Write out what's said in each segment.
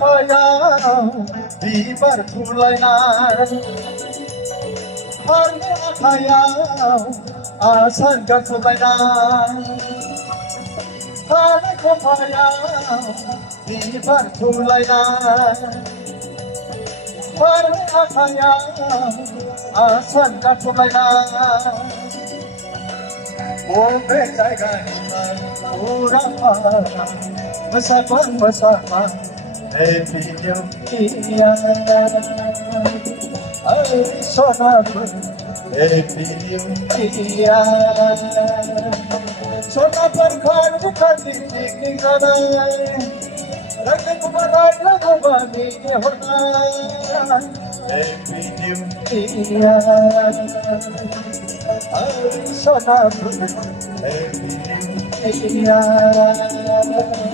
Hayal biber kulaylar Harbi hayal asan gatulaylar Harbi hayal biber kulaylar Harbi hayal asan gatulaylar O bezayganiman urapan Masapan Happy New Year Ay sonapın Happy New Year Sonapın kalbi kalbi zanay Rakı kumarayla kubani honay Happy New Year Ay sonapın Happy New Year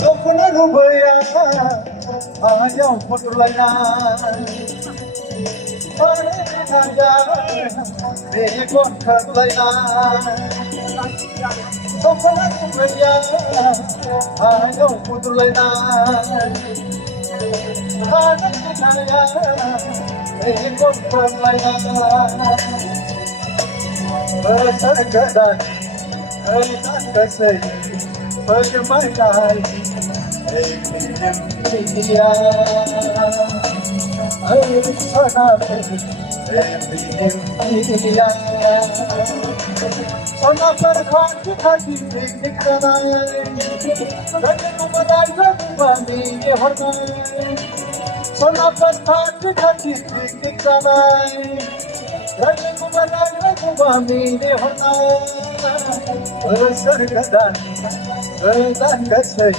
Dokunar rubaya ayaw patulaynan Begon kalaynan Dokunar rubaya ayaw patulaynan Begon kalaynan Bersargadan kaitan kasih Permainan India Ay sonapın India Sonapın kalbi kalbi piknik zanay Rakı kumarayla kubani honay Sonapın kalbi kalbi piknik zanay Rakı kumarayla kubani honay Bersargadan kaitan kasih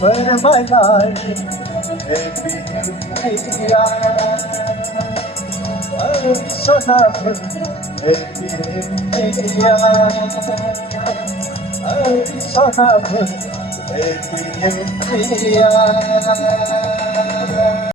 Permainan Happy New Year Ay sonapın Happy New Year Ay sonapın Happy New Year